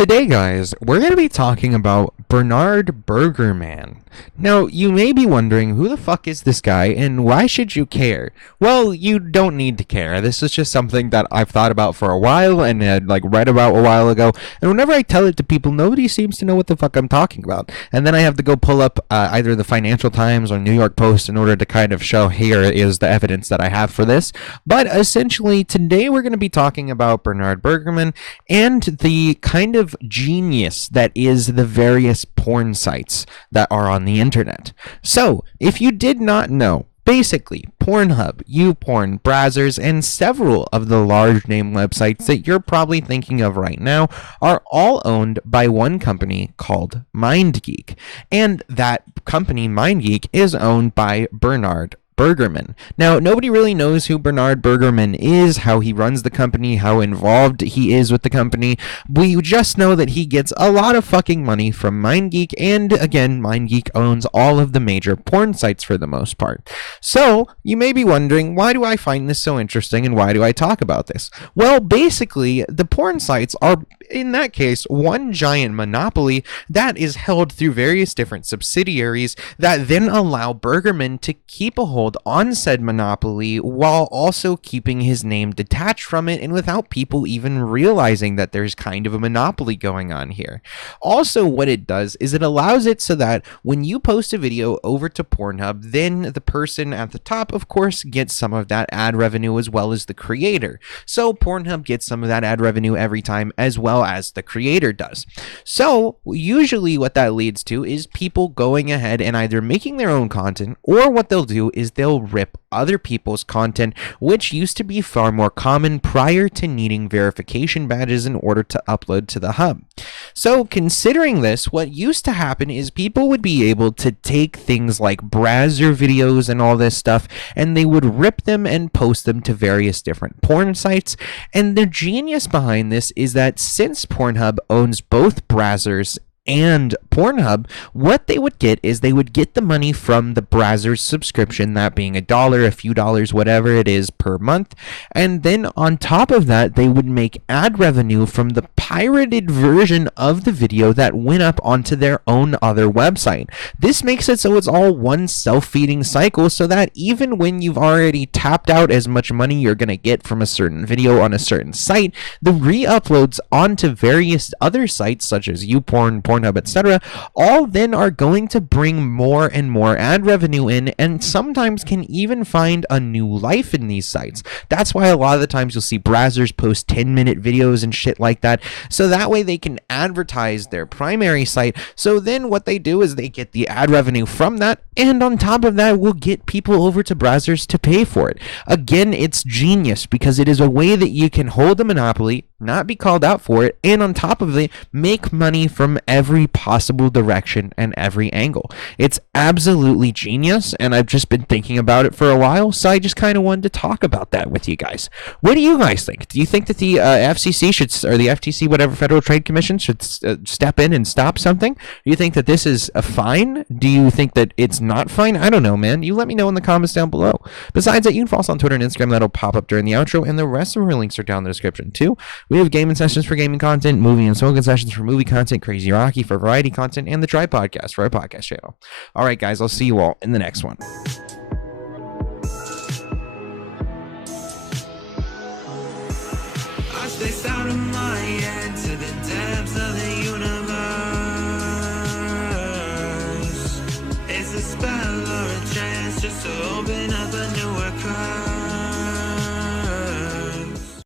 Today, guys, we're going to be talking about Bernard Bergerman. Now, you may be wondering, who the fuck is this guy, and why should you care? Well, you don't need to care. This is just something that I've thought about for a while, and had, read about a while ago, and whenever I tell it to people, nobody seems to know what the fuck I'm talking about. And then I have to go pull up either the Financial Times or New York Post in order to kind of show, here is the evidence that I have for this. But essentially, today we're going to be talking about Bernard Bergerman and the kind of genius that is the various porn sites that are on the internet. So, if you did not know, basically, Pornhub, YouPorn, Brazzers, and several of the large name websites that you're probably thinking of right now are all owned by one company called MindGeek. And that company, MindGeek, is owned by Bernard Bergerman. Now, nobody really knows who Bernard Bergerman is, how he runs the company, how involved he is with the company. We just know that he gets a lot of fucking money from MindGeek, and again, MindGeek owns all of the major porn sites for the most part. So, you may be wondering, why do I find this so interesting, and why do I talk about this? Well, basically, the porn sites are, in that case, one giant monopoly that is held through various different subsidiaries that then allow Bergerman to keep a hold on said monopoly while also keeping his name detached from it and without people even realizing that there's kind of a monopoly going on here. Also, what it does is it allows it so that when you post a video over to Pornhub, then the person at the top, of course, gets some of that ad revenue as well as the creator. So Pornhub gets some of that ad revenue every time as well as the creator does. So usually what that leads to is people going ahead and either making their own content, or what they'll do is they'll rip other people's content, which used to be far more common prior to needing verification badges in order to upload to the hub. So considering this, what used to happen is people would be able to take things like Brazzer videos and all this stuff, and they would rip them and post them to various different porn sites. And the genius behind this is that since Pornhub owns both Brazzers and Pornhub, what they would get is they would get the money from the Brazzers subscription, that being $1, a few dollars, whatever it is per month, and then on top of that they would make ad revenue from the pirated version of the video that went up onto their own other website. This makes it so it's all one self-feeding cycle, so that even when you've already tapped out as much money you're going to get from a certain video on a certain site, the re-uploads onto various other sites such as YouPorn, Pornhub, etc., all then are going to bring more and more ad revenue in, and sometimes can even find a new life in these sites. That's why a lot of the times you'll see Brazzers post 10-minute videos and shit like that, so that way they can advertise their primary site. So then what they do is they get the ad revenue from that, and on top of that will get people over to Brazzers to pay for it. Again, it's genius because it is a way that you can hold a monopoly, not be called out for it, and on top of it, make money from every possible direction and every angle. It's absolutely genius, and I've just been thinking about it for a while, so I just kind of wanted to talk about that with you guys. What do you guys think? Do you think that the FCC should, or the FTC, whatever, Federal Trade Commission, should step in and stop something? Do you think that this is a fine? Do you think that it's not fine? I don't know, man. You let me know in the comments down below. Besides that, you can follow us on Twitter and Instagram. That'll pop up during the outro, and the rest of our links are down in the description too. We have gaming sessions for gaming content, movie and smoking sessions for movie content, CrazyRocky for variety content, and the Try Podcast for our podcast channel. All right, guys, I'll see you all in the next one. I spaced out of my head to the depths of the universe. It's a spell or a chance just to open up a newer